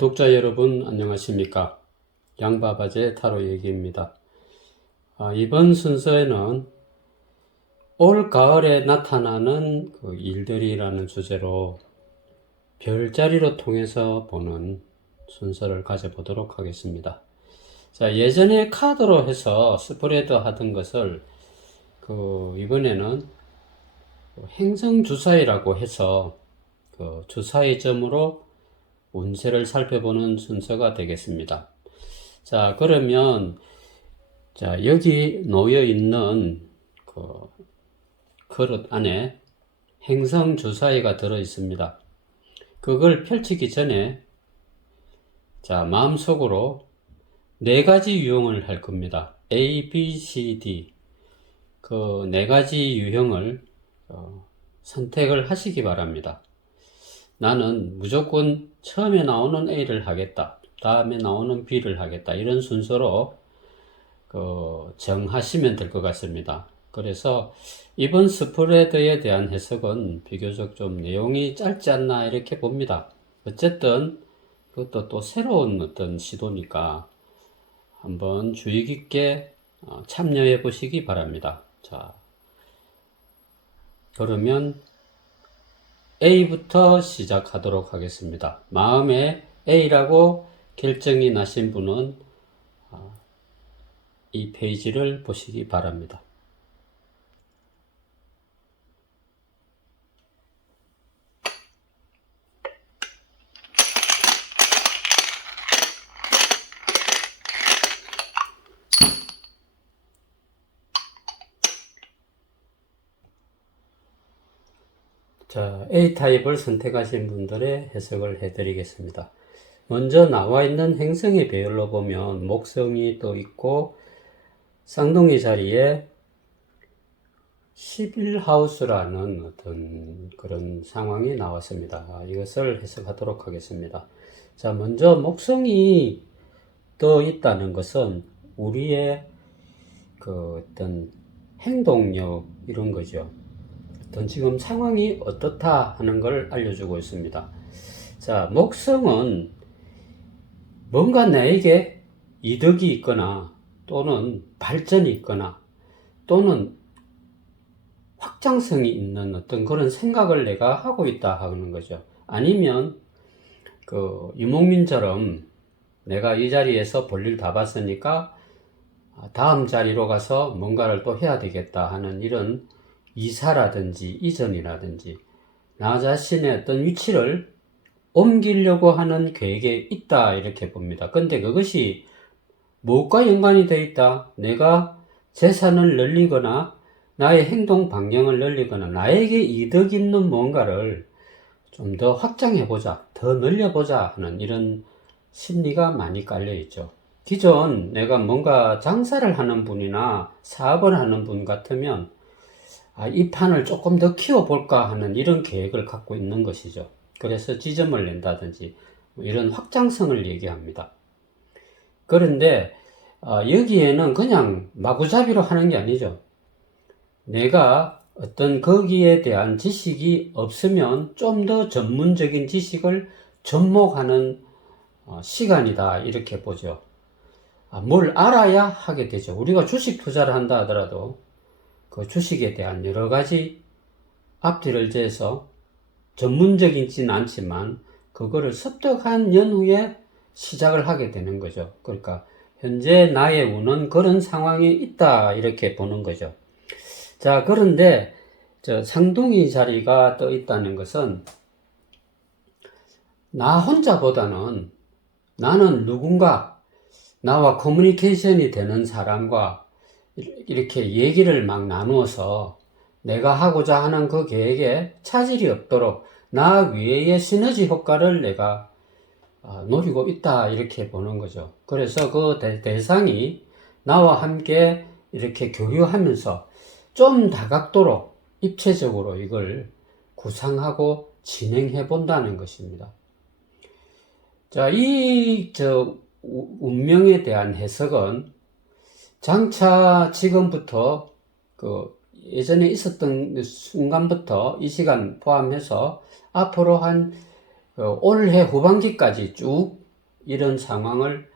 구독자 여러분 안녕하십니까? 양바바제 타로 얘기입니다. 이번 순서에는 올 가을에 나타나는 그 일들이라는 주제로 별자리로 통해서 보는 순서를 가져보도록 하겠습니다. 자, 예전에 카드로 해서 스프레드 하던 것을 이번에는 행성 주사위라고 해서 그 주사위 점으로 운세를 살펴보는 순서가 되겠습니다. 자, 그러면 여기 놓여 있는 그 그릇 안에 행성 주사위가 들어 있습니다. 그걸 펼치기 전에 마음속으로 네 가지 유형을 할 겁니다. A, B, C, D 그 네 가지 유형을 선택을 하시기 바랍니다. 나는 무조건 처음에 나오는 A를 하겠다, 다음에 나오는 B를 하겠다, 이런 순서로 정하시면 될 것 같습니다. 그래서 이번 스프레드에 대한 해석은 비교적 좀 내용이 짧지 않나 이렇게 봅니다. 어쨌든 그것도 또 새로운 어떤 시도니까 한번 주의 깊게 참여해 보시기 바랍니다. 자, 그러면 A부터 시작하도록 하겠습니다. 마음에 A라고 결정이 나신 분은 이 페이지를 보시기 바랍니다. 자, A타입을 선택하신 분들의 해석을 해드리겠습니다. 먼저 나와 있는 행성의 배열로 보면 목성이 또 있고 쌍둥이 자리에 11하우스라는 어떤 그런 상황이 나왔습니다. 이것을 해석하도록 하겠습니다. 자, 먼저 목성이 떠 있다는 것은 우리의 어떤 행동력 이런 거죠. 어떤 지금 상황이 어떻다 하는 걸 알려주고 있습니다. 자, 목성은 뭔가 나에게 이득이 있거나 또는 발전이 있거나 또는 확장성이 있는 어떤 그런 생각을 내가 하고 있다 하는 거죠. 아니면 유목민처럼 내가 이 자리에서 볼일 다 봤으니까 다음 자리로 가서 뭔가를 또 해야 되겠다 하는 이런 이사라든지 이전이라든지 나 자신의 어떤 위치를 옮기려고 하는 계획에 있다 이렇게 봅니다. 근데 그것이 무엇과 연관이 되어 있다? 내가 재산을 늘리거나 나의 행동 반경을 늘리거나 나에게 이득 있는 뭔가를 좀 더 확장해보자, 더 늘려보자 하는 이런 심리가 많이 깔려있죠. 기존 내가 뭔가 장사를 하는 분이나 사업을 하는 분 같으면 이 판을 조금 더 키워볼까 하는 이런 계획을 갖고 있는 것이죠. 그래서 지점을 낸다든지 이런 확장성을 얘기합니다. 그런데 여기에는 그냥 마구잡이로 하는 게 아니죠. 내가 어떤 거기에 대한 지식이 없으면 좀 더 전문적인 지식을 접목하는 시간이다 이렇게 보죠. 뭘 알아야 하게 되죠. 우리가 주식 투자를 한다 하더라도 그 주식에 대한 여러 가지 앞뒤를 재서 전문적이진 않지만 그거를 습득한 연후에 시작을 하게 되는 거죠. 그러니까 현재 나의 운은 그런 상황에 있다 이렇게 보는 거죠. 자, 그런데 상둥이 자리가 떠 있다는 것은 나 혼자보다는 나는 누군가 나와 커뮤니케이션이 되는 사람과 이렇게 얘기를 막 나누어서 내가 하고자 하는 그 계획에 차질이 없도록 나 외의 시너지 효과를 내가 노리고 있다 이렇게 보는 거죠. 그래서 그 대상이 나와 함께 이렇게 교류하면서 좀 다각도로 입체적으로 이걸 구상하고 진행해 본다는 것입니다. 자, 운명에 대한 해석은 장차 지금부터 예전에 있었던 순간부터 이 시간 포함해서 앞으로 한 올해 후반기까지 쭉 이런 상황을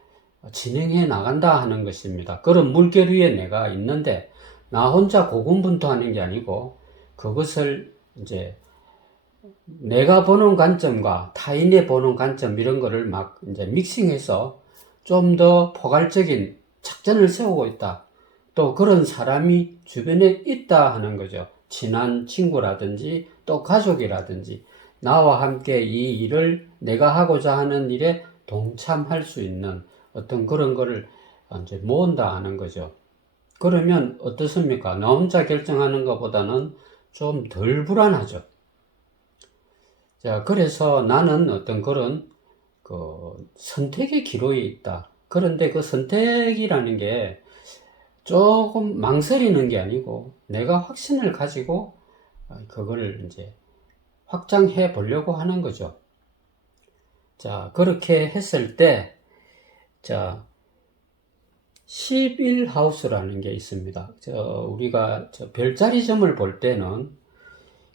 진행해 나간다 하는 것입니다. 그런 물결 위에 내가 있는데 나 혼자 고군분투하는 게 아니고 그것을 이제 내가 보는 관점과 타인이 보는 관점 이런 거를 막 이제 믹싱해서 좀 더 포괄적인 작전을 세우고 있다. 또 그런 사람이 주변에 있다 하는 거죠. 친한 친구라든지 또 가족이라든지 나와 함께 이 일을 내가 하고자 하는 일에 동참할 수 있는 어떤 그런 거를 이제 모은다 하는 거죠. 그러면 어떻습니까? 나 혼자 결정하는 것보다는 좀 덜 불안하죠. 자, 그래서 나는 어떤 그런 선택의 기로에 있다. 그런데 그 선택이라는 게 조금 망설이는 게 아니고 내가 확신을 가지고 그거를 이제 확장해 보려고 하는 거죠. 자, 그렇게 했을 때, 자, 11하우스라는 게 있습니다. 우리가 별자리 점을 볼 때는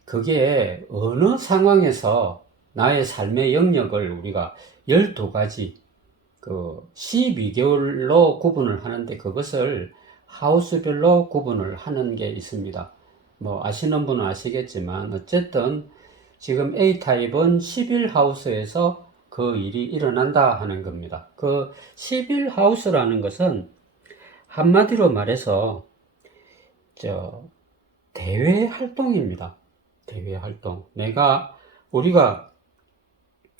그게 어느 상황에서 나의 삶의 영역을 우리가 12가지 12개월로 구분을 하는데 그것을 하우스별로 구분을 하는 게 있습니다. 뭐 아시는 분은 아시겠지만 어쨌든 지금 A타입은 11하우스에서 그 일이 일어난다 하는 겁니다. 그 11하우스라는 것은 한마디로 말해서 대외 활동입니다. 대외 활동. 우리가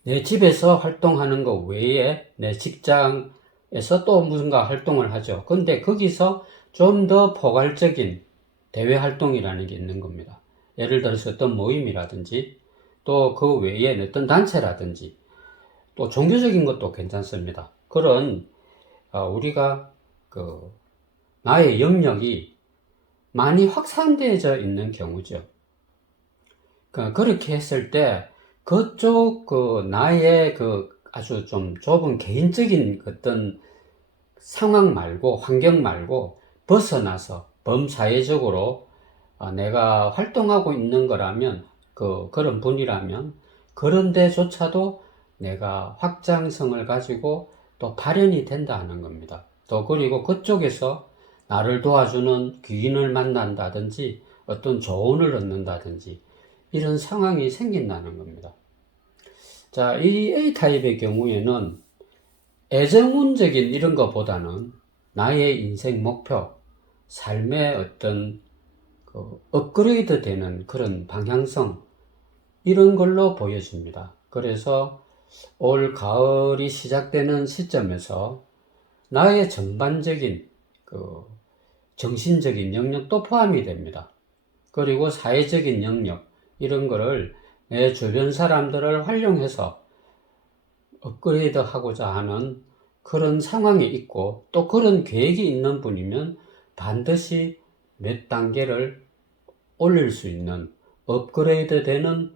내 집에서 활동하는 것 외에 내 직장에서 또 무슨가 활동을 하죠. 근데 거기서 좀 더 포괄적인 대외 활동이라는 게 있는 겁니다. 예를 들어서 어떤 모임이라든지 또 그 외에 어떤 단체라든지 또 종교적인 것도 괜찮습니다. 그런 우리가 나의 영역이 많이 확산되어져 있는 경우죠. 그렇게 했을 때 그쪽 나의 아주 좀 좁은 개인적인 어떤 상황 말고 환경 말고 벗어나서 범사회적으로 내가 활동하고 있는 거라면 그런 분이라면 그런 데조차도 내가 확장성을 가지고 또 발현이 된다는 겁니다. 또 그리고 그쪽에서 나를 도와주는 귀인을 만난다든지 어떤 조언을 얻는다든지 이런 상황이 생긴다는 겁니다. 자, 이 A타입의 경우에는 애정운적인 이런 것보다는 나의 인생 목표, 삶의 어떤 업그레이드 되는 그런 방향성, 이런 걸로 보여집니다. 그래서 올 가을이 시작되는 시점에서 나의 전반적인 정신적인 영역도 포함이 됩니다. 그리고 사회적인 영역, 이런 거를 내 주변 사람들을 활용해서 업그레이드 하고자 하는 그런 상황이 있고 또 그런 계획이 있는 분이면 반드시 몇 단계를 올릴 수 있는 업그레이드 되는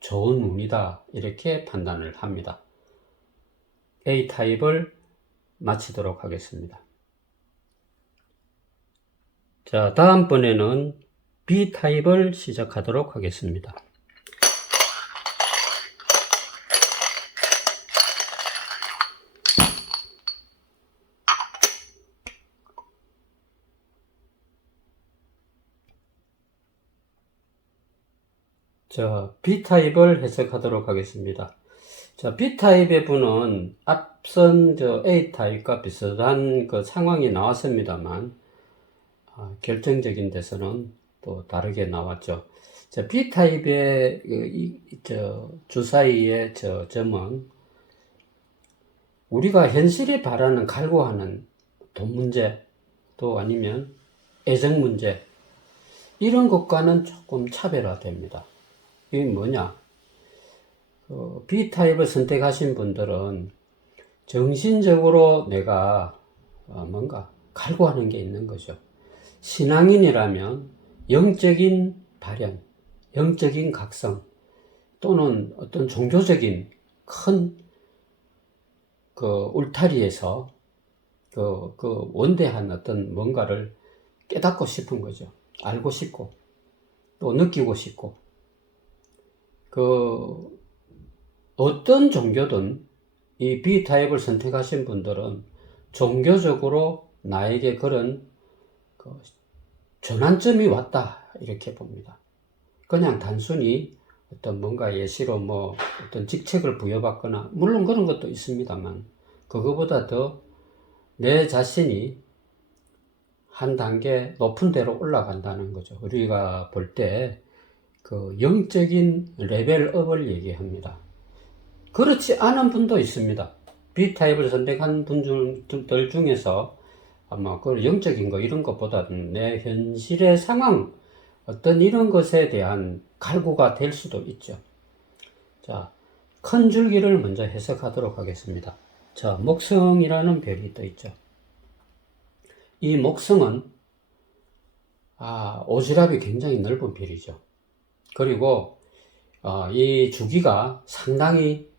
좋은 운이다, 이렇게 판단을 합니다. A타입을 마치도록 하겠습니다. 자, 다음번에는 B타입을 시작하도록 하겠습니다. 자, B타입을 해석하도록 하겠습니다. 자, B타입의 분은 앞선 A타입과 비슷한 상황이 나왔습니다만, 결정적인 데서는 또 다르게 나왔죠. 자, B타입의 주사위의 점은 우리가 현실에 바라는 갈구하는 돈 문제, 또 아니면 애정 문제, 이런 것과는 조금 차별화됩니다. 이게 뭐냐? B타입을 선택하신 분들은 정신적으로 내가 뭔가 갈구하는 게 있는 거죠. 신앙인이라면 영적인 발현, 영적인 각성, 또는 어떤 종교적인 큰 울타리에서 원대한 어떤 뭔가를 깨닫고 싶은 거죠. 알고 싶고, 또 느끼고 싶고, 어떤 종교든 이 B타입을 선택하신 분들은 종교적으로 나에게 그런 그 전환점이 왔다 이렇게 봅니다. 그냥 단순히 어떤 뭔가 예시로 뭐 어떤 직책을 부여받거나 물론 그런 것도 있습니다만 그거보다 더 내 자신이 한 단계 높은 데로 올라간다는 거죠. 우리가 볼 때 그 영적인 레벨업을 얘기합니다. 그렇지 않은 분도 있습니다. B타입을 선택한 분들 중에서 아마 그 영적인 거 이런 것보다는 내 현실의 상황 어떤 이런 것에 대한 갈구가 될 수도 있죠. 자, 큰 줄기를 먼저 해석하도록 하겠습니다. 자, 목성이라는 별이 떠 있죠. 이 목성은 오지랖이 굉장히 넓은 별이죠. 그리고 이 주기가 상당히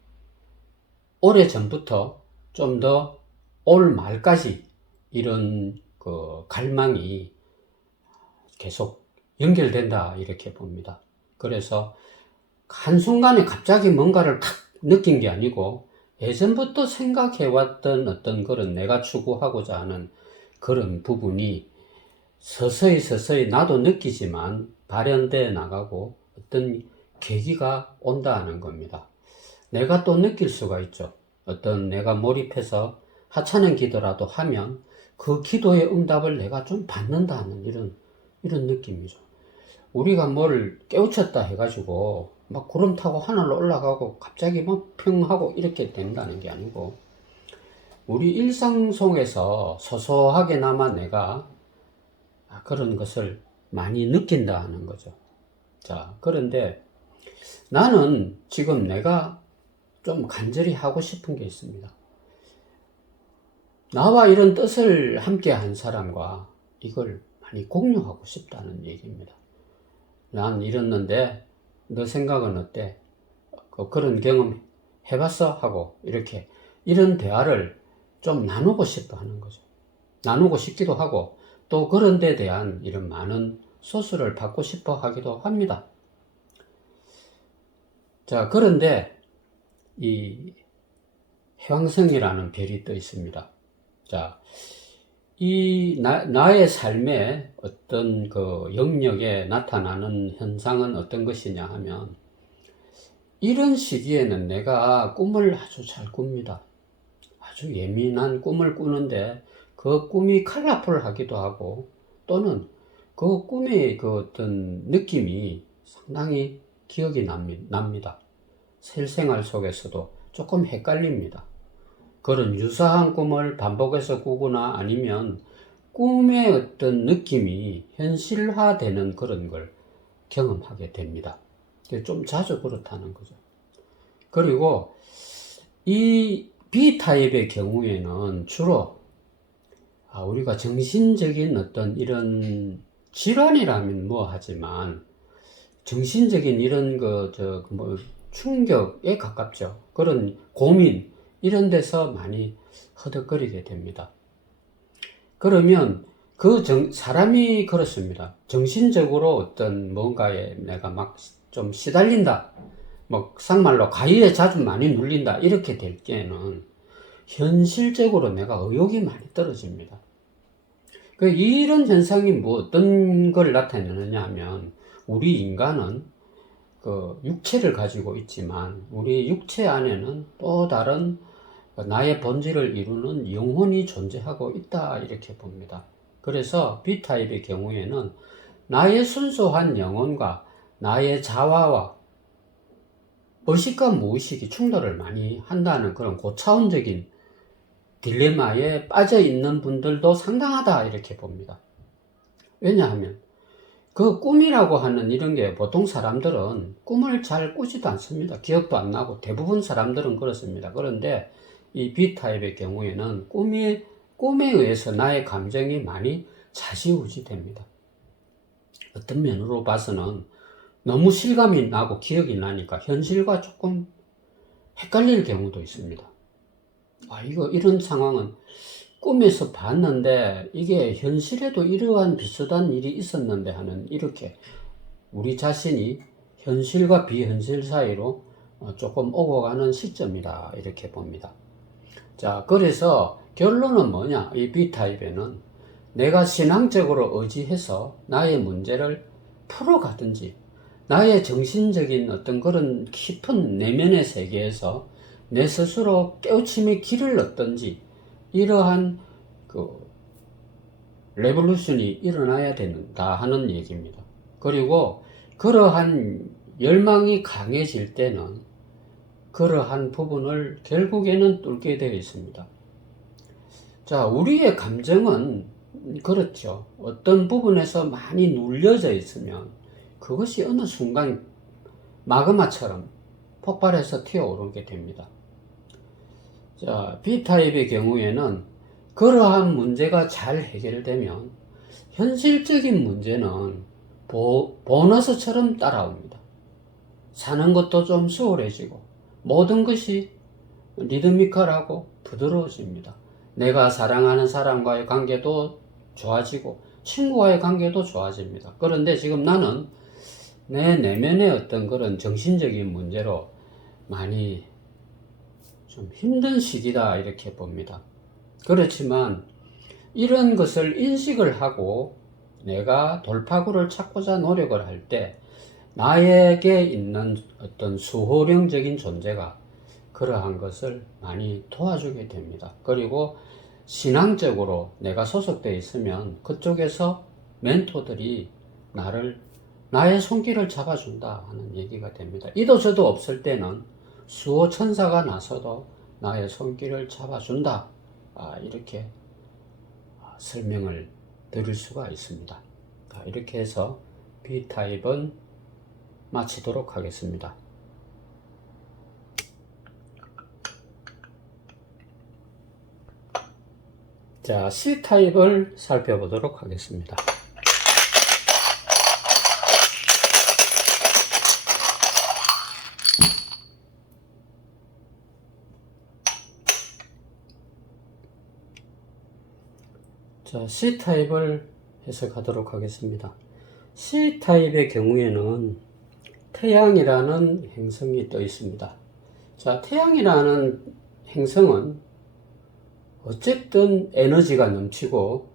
오래 전부터 좀 더 올 말까지 이런 그 갈망이 계속 연결된다 이렇게 봅니다. 그래서 한순간에 갑자기 뭔가를 탁 느낀 게 아니고 예전부터 생각해왔던 어떤 그런 내가 추구하고자 하는 그런 부분이 서서히 나도 느끼지만 발현되어 나가고 어떤 계기가 온다는 겁니다. 내가 또 느낄 수가 있죠. 어떤 내가 몰입해서 하찮은 기도라도 하면 그 기도의 응답을 내가 좀 받는다는 이런 느낌이죠. 우리가 뭘 깨우쳤다 해가지고 막 구름 타고 하늘로 올라가고 갑자기 막 평하고 이렇게 된다는 게 아니고 우리 일상 속에서 소소하게나마 내가 그런 것을 많이 느낀다 하는 거죠. 자, 그런데 나는 지금 내가 좀 간절히 하고 싶은 게 있습니다. 나와 이런 뜻을 함께 한 사람과 이걸 많이 공유하고 싶다는 얘기입니다. 난 이랬는데 너 생각은 어때? 그런 경험 해봤어? 하고 이렇게 이런 대화를 좀 나누고 싶어 하는 거죠. 나누고 싶기도 하고 또 그런 데 대한 이런 많은 소스를 받고 싶어 하기도 합니다. 자, 그런데 이 해왕성이라는 별이 떠 있습니다. 자, 나의 삶의 어떤 그 영역에 나타나는 현상은 어떤 것이냐 하면 이런 시기에는 내가 꿈을 아주 잘 꿉니다. 아주 예민한 꿈을 꾸는데 그 꿈이 컬러풀하기도 하고 또는 그 꿈의 그 어떤 느낌이 상당히 기억이 납니다. 실생활 속에서도 조금 헷갈립니다. 그런 유사한 꿈을 반복해서 꾸거나 아니면 꿈의 어떤 느낌이 현실화되는 그런 걸 경험하게 됩니다. 좀 자주 그렇다는 거죠. 그리고 이 B타입의 경우에는 주로 우리가 정신적인 어떤 이런 질환이라면 뭐 하지만 정신적인 이런 충격에 가깝죠. 그런 고민 이런 데서 많이 허덕거리게 됩니다. 그러면 사람이 그렇습니다. 정신적으로 어떤 뭔가에 내가 막 좀 시달린다. 뭐 상말로 가위에 자주 많이 눌린다. 이렇게 될 때는 현실적으로 내가 의욕이 많이 떨어집니다. 이런 현상이 뭐 어떤 걸 나타내느냐 하면 우리 인간은 그 육체를 가지고 있지만 우리 육체 안에는 또 다른 나의 본질을 이루는 영혼이 존재하고 있다 이렇게 봅니다. 그래서 B타입의 경우에는 나의 순수한 영혼과 나의 자아와 의식과 무의식이 충돌을 많이 한다는 그런 고차원적인 딜레마에 빠져 있는 분들도 상당하다 이렇게 봅니다. 왜냐하면 그 꿈이라고 하는 이런 게 보통 사람들은 꿈을 잘 꾸지도 않습니다. 기억도 안 나고 대부분 사람들은 그렇습니다. 그런데 이 B타입의 경우에는 꿈에 의해서 나의 감정이 많이 좌지우지 됩니다. 어떤 면으로 봐서는 너무 실감이 나고 기억이 나니까 현실과 조금 헷갈릴 경우도 있습니다. 이런 상황은 꿈에서 봤는데 이게 현실에도 이러한 비슷한 일이 있었는데 하는 이렇게 우리 자신이 현실과 비현실 사이로 조금 오고 가는 시점이다 이렇게 봅니다. 자, 그래서 결론은 뭐냐? 이 B타입에는 내가 신앙적으로 의지해서 나의 문제를 풀어가든지, 나의 정신적인 어떤 그런 깊은 내면의 세계에서 내 스스로 깨우침의 길을 얻든지, 이러한 그 레볼루션이 일어나야 된다 하는 얘기입니다. 그리고 그러한 열망이 강해질 때는 그러한 부분을 결국에는 뚫게 되어 있습니다. 자, 우리의 감정은 그렇죠. 어떤 부분에서 많이 눌려져 있으면 그것이 어느 순간 마그마처럼 폭발해서 튀어오르게 됩니다. 자, B타입의 경우에는 그러한 문제가 잘 해결되면 현실적인 문제는 보너스처럼 따라옵니다. 사는 것도 좀 수월해지고 모든 것이 리드미컬하고 부드러워집니다. 내가 사랑하는 사람과의 관계도 좋아지고 친구와의 관계도 좋아집니다. 그런데 지금 나는 내 내면의 어떤 그런 정신적인 문제로 많이 좀 힘든 시기다 이렇게 봅니다. 그렇지만 이런 것을 인식을 하고 내가 돌파구를 찾고자 노력을 할 때 나에게 있는 어떤 수호령적인 존재가 그러한 것을 많이 도와주게 됩니다. 그리고 신앙적으로 내가 소속되어 있으면 그쪽에서 멘토들이 나의 손길을 잡아준다 하는 얘기가 됩니다. 이도 저도 없을 때는 수호 천사가 나서도 나의 손길을 잡아준다. 이렇게 설명을 드릴 수가 있습니다. 이렇게 해서 B타입은 마치도록 하겠습니다. 자, C타입을 살펴보도록 하겠습니다. 자, C타입을 해석하도록 하겠습니다. C타입의 경우에는 태양이라는 행성이 떠 있습니다. 자, 태양이라는 행성은 어쨌든 에너지가 넘치고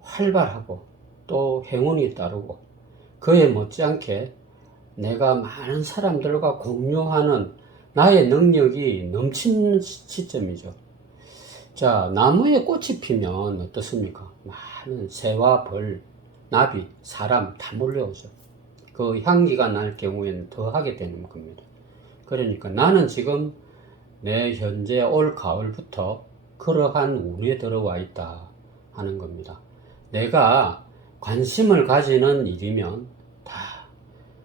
활발하고 또 행운이 따르고 그에 못지않게 내가 많은 사람들과 공유하는 나의 능력이 넘치는 시점이죠. 자, 나무에 꽃이 피면 어떻습니까? 많은 새와 벌, 나비, 사람 다 몰려오죠. 그 향기가 날 경우에는 더 하게 되는 겁니다. 그러니까 나는 지금 내 현재 올 가을부터 그러한 운에 들어와 있다 하는 겁니다. 내가 관심을 가지는 일이면 다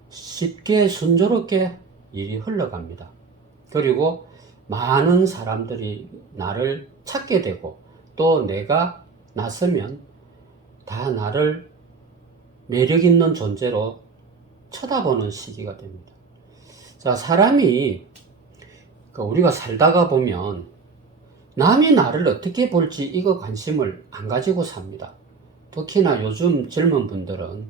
쉽게 순조롭게 일이 흘러갑니다. 그리고 많은 사람들이 나를 찾게 되고 또 내가 나서면 다 나를 매력 있는 존재로 쳐다보는 시기가 됩니다. 자, 사람이 우리가 살다가 보면 남이 나를 어떻게 볼지 이거 관심을 안 가지고 삽니다. 특히나 요즘 젊은 분들은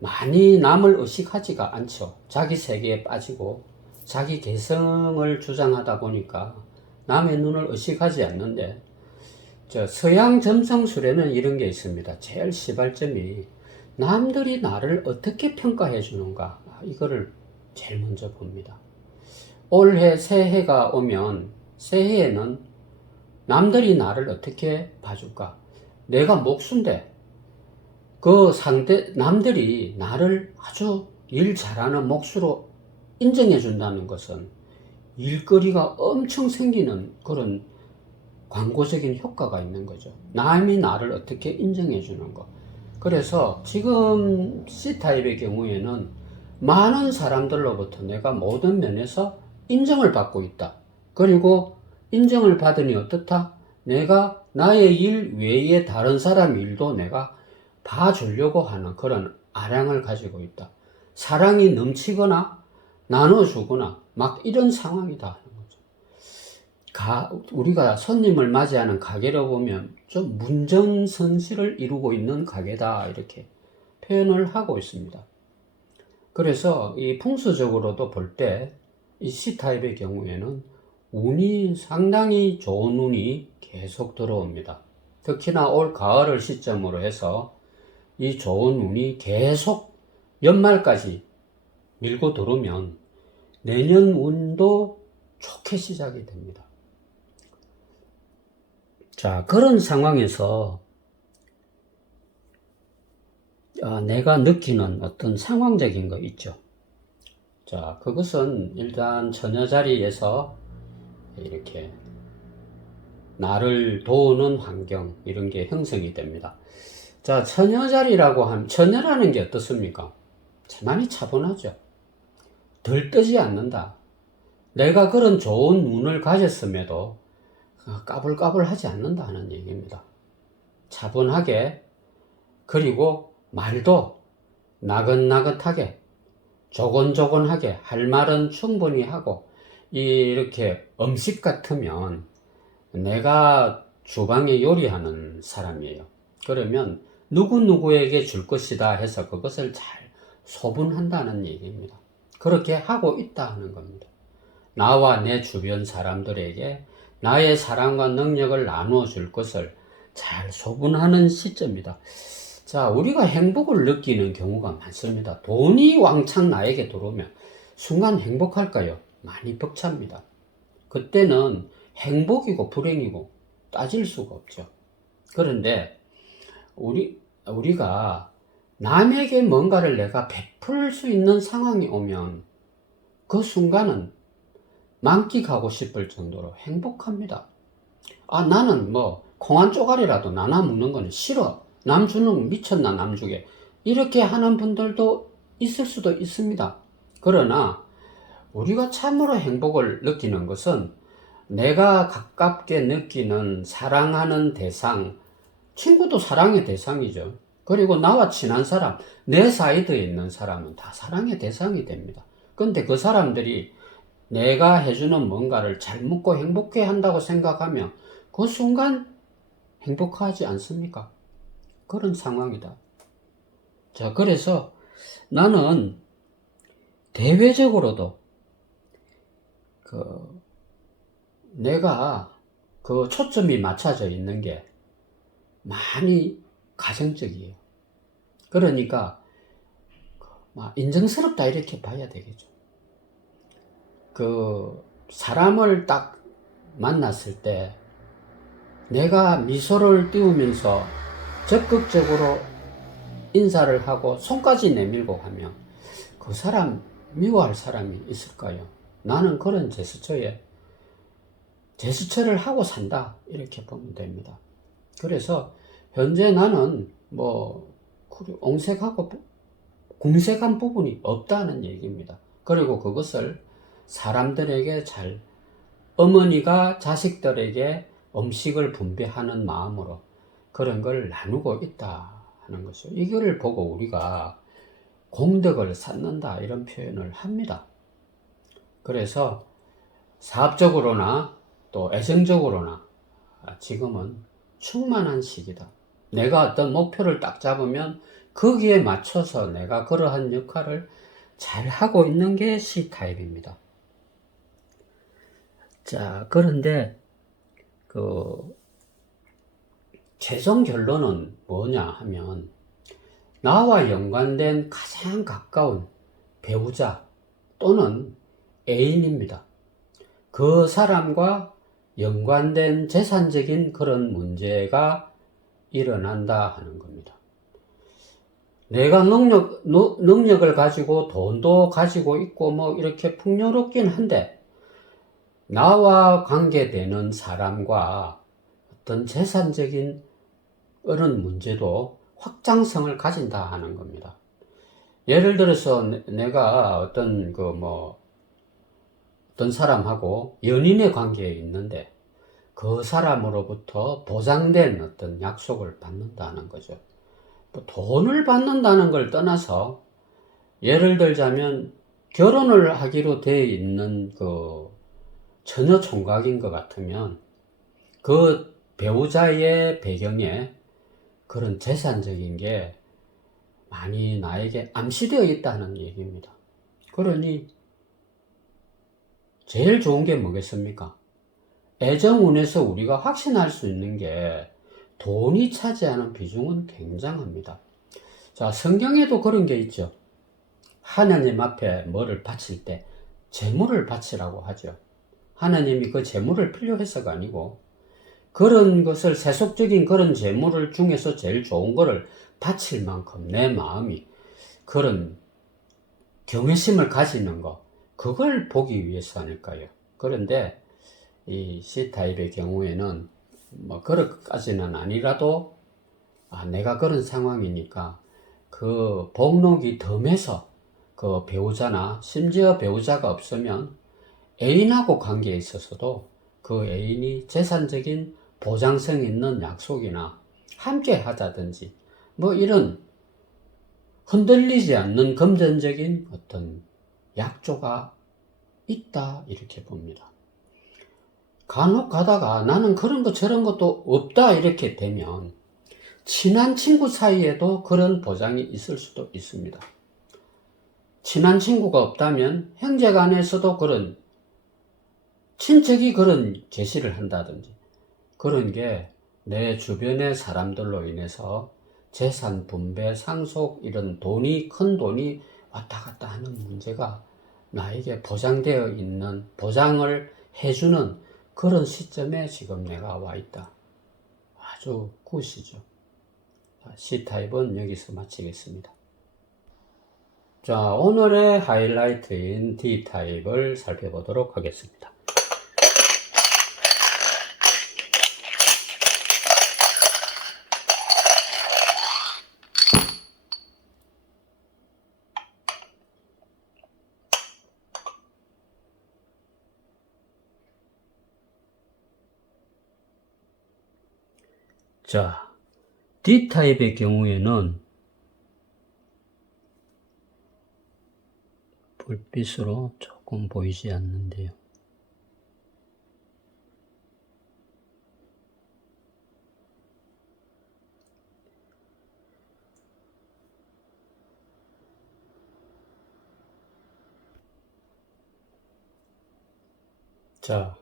많이 남을 의식하지가 않죠. 자기 세계에 빠지고 자기 개성을 주장하다 보니까 남의 눈을 의식하지 않는데, 서양 점성술에는 이런 게 있습니다. 제일 시발점이 남들이 나를 어떻게 평가해 주는가, 이거를 제일 먼저 봅니다. 올해 새해가 오면 새해에는 남들이 나를 어떻게 봐줄까? 내가 목수인데 남들이 나를 아주 일 잘하는 목수로 인정해 준다는 것은 일거리가 엄청 생기는 그런 광고적인 효과가 있는 거죠. 남이 나를 어떻게 인정해 주는 거. 그래서 지금 C타입의 경우에는 많은 사람들로부터 내가 모든 면에서 인정을 받고 있다. 그리고 인정을 받으니 어떻다? 내가 나의 일 외에 다른 사람 일도 내가 봐주려고 하는 그런 아량을 가지고 있다. 사랑이 넘치거나 나눠주거나 막 이런 상황이다 하는 거죠. 우리가 손님을 맞이하는 가게로 보면 좀 문전성시를 이루고 있는 가게다 이렇게 표현을 하고 있습니다. 그래서 이 풍수적으로도 볼 때 이 C타입의 경우에는 운이 상당히 좋은 운이 계속 들어옵니다. 특히나 올 가을을 시점으로 해서 이 좋은 운이 계속 연말까지 밀고 들어오면 내년 운도 좋게 시작이 됩니다. 자, 그런 상황에서 내가 느끼는 어떤 상황적인 거 있죠. 자, 그것은 일단 처녀 자리에서 이렇게 나를 도우는 환경, 이런 게 형성이 됩니다. 자, 처녀 자리라고 하면, 처녀라는 게 어떻습니까? 많이 차분하죠. 들뜨지 않는다. 내가 그런 좋은 운을 가졌음에도 까불까불하지 않는다 하는 얘기입니다. 차분하게, 그리고 말도 나긋나긋하게, 조곤조곤하게, 할 말은 충분히 하고, 이렇게 음식 같으면 내가 주방에 요리하는 사람이에요. 그러면 누구누구에게 줄 것이다 해서 그것을 잘 소분한다는 얘기입니다. 그렇게 하고 있다 하는 겁니다. 나와 내 주변 사람들에게 나의 사랑과 능력을 나누어 줄 것을 잘 소분하는 시점이다. 자, 우리가 행복을 느끼는 경우가 많습니다. 돈이 왕창 나에게 들어오면 순간 행복할까요? 많이 벅찹니다. 그때는 행복이고 불행이고 따질 수가 없죠. 그런데 우리가 남에게 뭔가를 내가 베풀 수 있는 상황이 오면 그 순간은 만끽하고 싶을 정도로 행복합니다. 나는 콩 한 쪼가리라도 나눠 먹는 거는 싫어. 남 주는 거 미쳤나, 남 주게. 이렇게 하는 분들도 있을 수도 있습니다. 그러나 우리가 참으로 행복을 느끼는 것은 내가 가깝게 느끼는 사랑하는 대상, 친구도 사랑의 대상이죠. 그리고 나와 친한 사람, 내 사이드에 있는 사람은 다 사랑의 대상이 됩니다. 근데 그 사람들이 내가 해주는 뭔가를 잘 먹고 행복해 한다고 생각하면 그 순간 행복하지 않습니까? 그런 상황이다. 자, 그래서 나는 대외적으로도 내가 초점이 맞춰져 있는 게 많이 가정적이에요. 그러니까 인정스럽다 이렇게 봐야 되겠죠. 사람을 딱 만났을 때 내가 미소를 띄우면서 적극적으로 인사를 하고 손까지 내밀고 하면 그 사람 미워할 사람이 있을까요? 나는 그런 제스처를 하고 산다 이렇게 보면 됩니다. 그래서 현재 나는 옹색하고 궁색한 부분이 없다는 얘기입니다. 그리고 그것을 사람들에게 어머니가 자식들에게 음식을 분배하는 마음으로 그런 걸 나누고 있다 하는 것이죠. 이거를 보고 우리가 공덕을 쌓는다 이런 표현을 합니다. 그래서 사업적으로나 또 애정적으로나 지금은 충만한 시기다. 내가 어떤 목표를 딱 잡으면 거기에 맞춰서 내가 그러한 역할을 잘 하고 있는 게 C타입입니다. 자, 그런데 최종 결론은 뭐냐 하면 나와 연관된 가장 가까운 배우자 또는 애인입니다. 그 사람과 연관된 재산적인 그런 문제가 일어난다 하는 겁니다. 내가 능력을 가지고 돈도 가지고 있고 이렇게 풍요롭긴 한데 나와 관계되는 사람과 어떤 재산적인 그런 문제도 확장성을 가진다 하는 겁니다. 예를 들어서 내가 어떤 사람하고 연인의 관계에 있는데 그 사람으로부터 보장된 어떤 약속을 받는다는 거죠. 돈을 받는다는 걸 떠나서 예를 들자면 결혼을 하기로 되어 있는 처녀 총각인 것 같으면 그 배우자의 배경에 그런 재산적인 게 많이 나에게 암시되어 있다는 얘기입니다. 그러니 제일 좋은 게 뭐겠습니까? 애정운에서 우리가 확신할 수 있는 게 돈이 차지하는 비중은 굉장합니다. 자, 성경에도 그런 게 있죠. 하나님 앞에 뭐를 바칠 때 재물을 바치라고 하죠. 하나님이 그 재물을 필요해서가 아니고 그런 것을 세속적인 그런 재물을 중에서 제일 좋은 거를 바칠 만큼 내 마음이 그런 경외심을 가지는 거, 그걸 보기 위해서 아닐까요? 그런데 이 C타입의 경우에는 뭐 그렇게까지는 아니라도 내가 그런 상황이니까 그 복록이 덤해서 그 배우자나 심지어 배우자가 없으면 애인하고 관계에 있어서도 그 애인이 재산적인 보장성 있는 약속이나 함께 하자든지 뭐 이런 흔들리지 않는 금전적인 어떤 약조가 있다 이렇게 봅니다. 간혹 가다가 나는 그런 것 저런 것도 없다 이렇게 되면 친한 친구 사이에도 그런 보장이 있을 수도 있습니다. 친한 친구가 없다면 형제간에서도 그런 친척이 그런 제시를 한다든지 그런 게 내 주변의 사람들로 인해서 재산 분배, 상속 이런 큰 돈이 왔다 갔다 하는 문제가 나에게 보장되어 있는 보장을 해주는 그런 시점에 지금 내가 와 있다. 아주 굿이죠. C타입은 여기서 마치겠습니다. 자, 오늘의 하이라이트인 D타입을 살펴보도록 하겠습니다. 자, D타입의 경우에는 불빛으로 조금 보이지 않는데요. 자,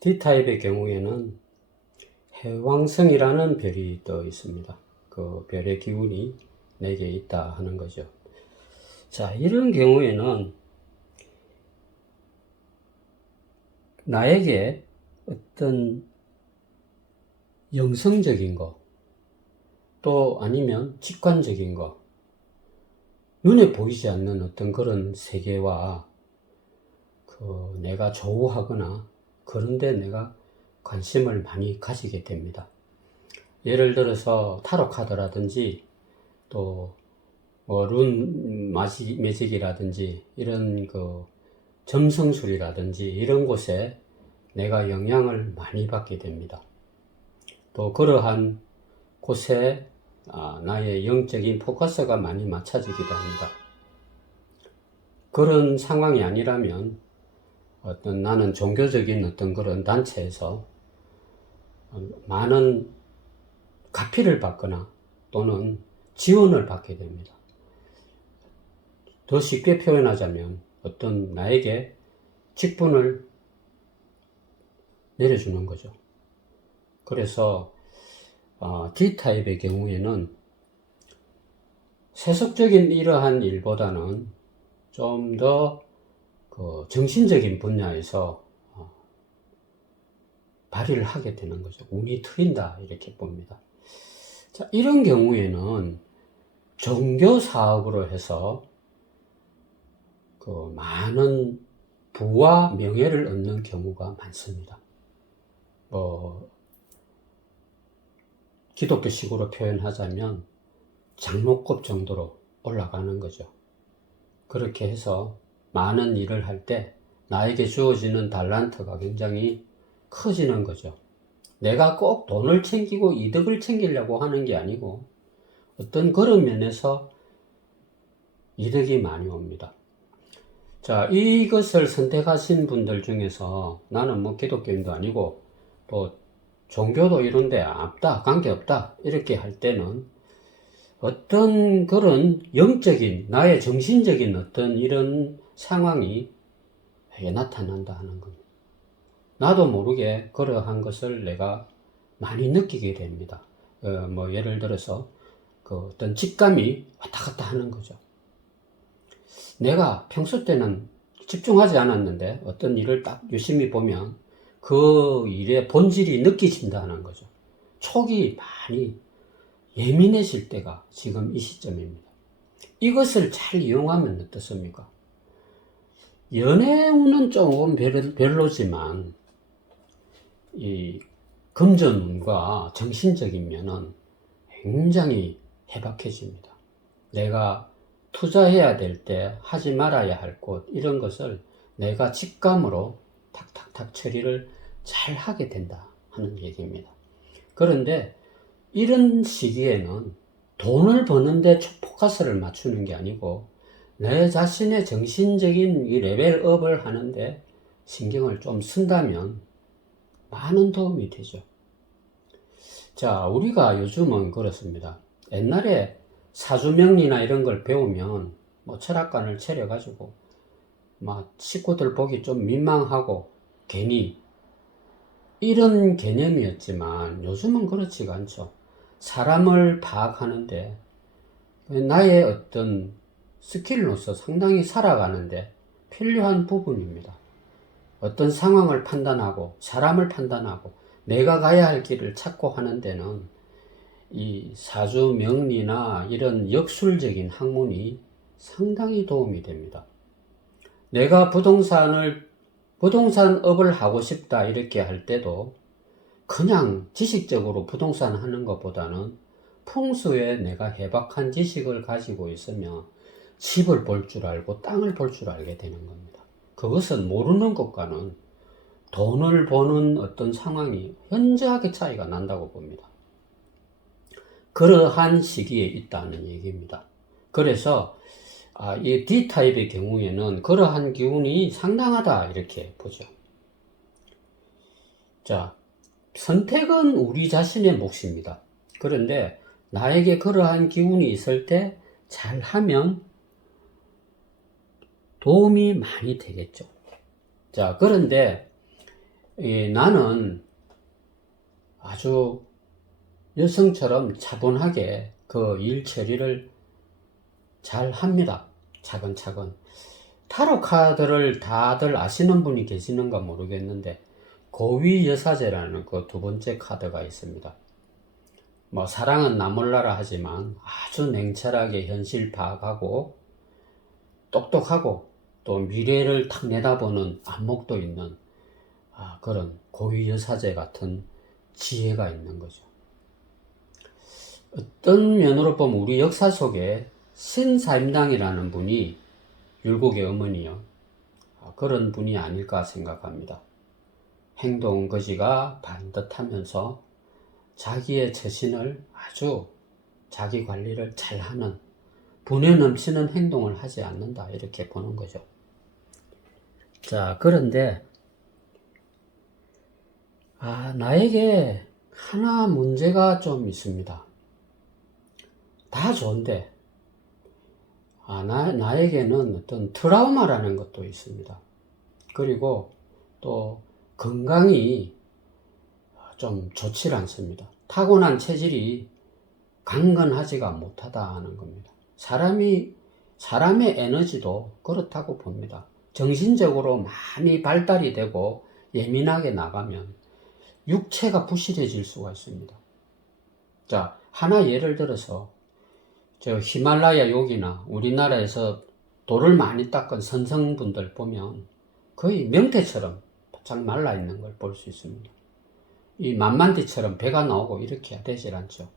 D타입의 경우에는 해왕성이라는 별이 떠 있습니다. 그 별의 기운이 내게 있다 하는 거죠. 자, 이런 경우에는 나에게 어떤 영성적인 거, 또 아니면 직관적인 거, 눈에 보이지 않는 어떤 그런 세계와 내가 조우하거나 그런데 내가 관심을 많이 가지게 됩니다. 예를 들어서 타로 카드라든지 또 룬 매직이라든지 이런 점성술이라든지 이런 곳에 내가 영향을 많이 받게 됩니다. 또 그러한 곳에 나의 영적인 포커스가 많이 맞춰지기도 합니다. 그런 상황이 아니라면 나는 종교적인 어떤 그런 단체에서 많은 가피를 받거나 또는 지원을 받게 됩니다. 더 쉽게 표현하자면 어떤 나에게 직분을 내려주는 거죠. 그래서 D타입의 경우에는 세속적인 이러한 일보다는 좀 더 정신적인 분야에서 발휘를 하게 되는 거죠. 운이 트인다 이렇게 봅니다. 자, 이런 경우에는 종교 사업으로 해서 많은 부와 명예를 얻는 경우가 많습니다. 기독교식으로 표현하자면 장로급 정도로 올라가는 거죠. 그렇게 해서 많은 일을 할 때 나에게 주어지는 달란트가 굉장히 커지는 거죠. 내가 꼭 돈을 챙기고 이득을 챙기려고 하는 게 아니고 어떤 그런 면에서 이득이 많이 옵니다. 자, 이것을 선택하신 분들 중에서 나는 기독교인도 아니고 또 종교도 이런데 없다, 관계없다 이렇게 할 때는 어떤 그런 영적인 나의 정신적인 어떤 이런 상황이 나타난다 하는 겁니다. 나도 모르게 그러한 것을 내가 많이 느끼게 됩니다. 예를 들어서 그 어떤 직감이 왔다 갔다 하는 거죠. 내가 평소 때는 집중하지 않았는데 어떤 일을 딱 유심히 보면 그 일의 본질이 느껴진다는 거죠. 촉이 많이 예민해질 때가 지금 이 시점입니다. 이것을 잘 이용하면 어떻습니까? 연애운은 조금 별로지만 이 금전운과 정신적인 면은 굉장히 해박해집니다. 내가 투자해야 될 때 하지 말아야 할 곳, 이런 것을 내가 직감으로 탁탁탁 처리를 잘 하게 된다 하는 얘기입니다. 그런데 이런 시기에는 돈을 버는데 포커스를 맞추는 게 아니고 내 자신의 정신적인 이 레벨업을 하는데 신경을 좀 쓴다면 많은 도움이 되죠. 자, 우리가 요즘은 그렇습니다. 옛날에 사주명리나 이런 걸 배우면 철학관을 차려가지고 막 식구들 보기 좀 민망하고 괜히 이런 개념이었지만 요즘은 그렇지가 않죠. 사람을 파악하는데 나의 어떤 스킬로서 상당히 살아가는데 필요한 부분입니다. 어떤 상황을 판단하고 사람을 판단하고 내가 가야 할 길을 찾고 하는 데는 이 사주 명리나 이런 역술적인 학문이 상당히 도움이 됩니다. 내가 부동산업을 하고 싶다 이렇게 할 때도 그냥 지식적으로 부동산 하는 것보다는 풍수에 내가 해박한 지식을 가지고 있으면 집을 볼 줄 알고 땅을 볼 줄 알게 되는 겁니다. 그것은 모르는 것과는 돈을 버는 어떤 상황이 현저하게 차이가 난다고 봅니다. 그러한 시기에 있다는 얘기입니다. 그래서 이 D타입의 경우에는 그러한 기운이 상당하다 이렇게 보죠. 자, 선택은 우리 자신의 몫입니다. 그런데 나에게 그러한 기운이 있을 때 잘하면 도움이 많이 되겠죠. 자, 그런데 나는 아주 여성처럼 차분하게 그 일 처리를 잘 합니다. 차근차근. 타로 카드를 다들 아시는 분이 계시는가 모르겠는데 고위여사제라는 그 두 번째 카드가 있습니다. 사랑은 나 몰라라 하지만 아주 냉철하게 현실 파악하고 똑똑하고 또 미래를 탁 내다보는 안목도 있는 그런 고위여사제 같은 지혜가 있는 거죠. 어떤 면으로 보면 우리 역사 속에 신사임당이라는 분이 율곡의 어머니요. 그런 분이 아닐까 생각합니다. 행동 거지가 반듯하면서 자기의 처신을 아주 자기 관리를 잘하는 분에 넘치는 행동을 하지 않는다 이렇게 보는 거죠. 자, 그런데 나에게 하나 문제가 좀 있습니다. 다 좋은데 나에게는 어떤 트라우마라는 것도 있습니다. 그리고 또 건강이 좀 좋지 않습니다. 타고난 체질이 강건하지가 못하다 하는 겁니다. 사람의 에너지도 그렇다고 봅니다. 정신적으로 많이 발달이 되고 예민하게 나가면 육체가 부실해질 수가 있습니다. 자, 하나 예를 들어서 저 히말라야 욕이나 우리나라에서 돌을 많이 닦은 선성분들 보면 거의 명태처럼 바짝 말라 있는 걸 볼 수 있습니다. 이 만만디처럼 배가 나오고 이렇게 되질 않죠.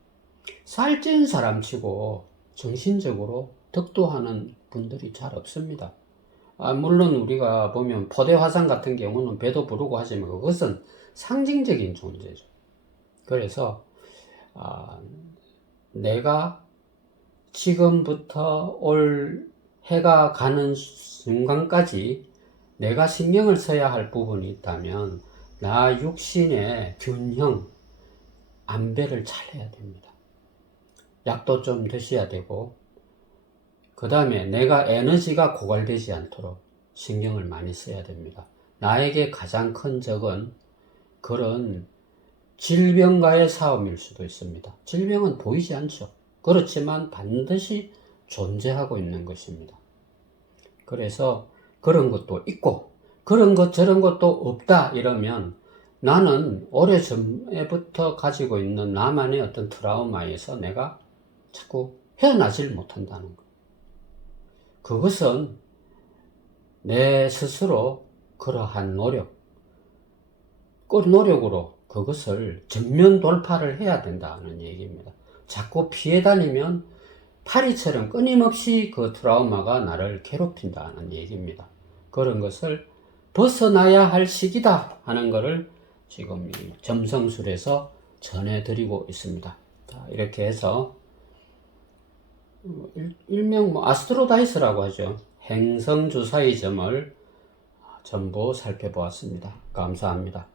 살찐 사람치고 정신적으로 덕도하는 분들이 잘 없습니다. 물론 우리가 보면 포대화상 같은 경우는 배도 부르고 하지만 그것은 상징적인 존재죠. 그래서 내가 지금부터 올 해가 가는 순간까지 내가 신경을 써야 할 부분이 있다면 나 육신의 균형, 안배를 잘 해야 됩니다. 약도 좀 드셔야 되고 그 다음에 내가 에너지가 고갈되지 않도록 신경을 많이 써야 됩니다. 나에게 가장 큰 적은 그런 질병과의 싸움일 수도 있습니다. 질병은 보이지 않죠. 그렇지만 반드시 존재하고 있는 것입니다. 그래서 그런 것도 있고 그런 것 저런 것도 없다 이러면 나는 오래전부터 가지고 있는 나만의 어떤 트라우마에서 내가 자꾸 헤어나질 못한다는 것. 그것은 내 스스로 그러한 노력으로 그것을 전면 돌파를 해야 된다는 얘기입니다. 자꾸 피해 다니면 파리처럼 끊임없이 그 트라우마가 나를 괴롭힌다는 얘기입니다. 그런 것을 벗어나야 할 시기다 하는 것을 지금 이 점성술에서 전해드리고 있습니다. 자, 이렇게 해서 일명 아스트로다이스라고 하죠. 행성주사의 점을 전부 살펴보았습니다. 감사합니다.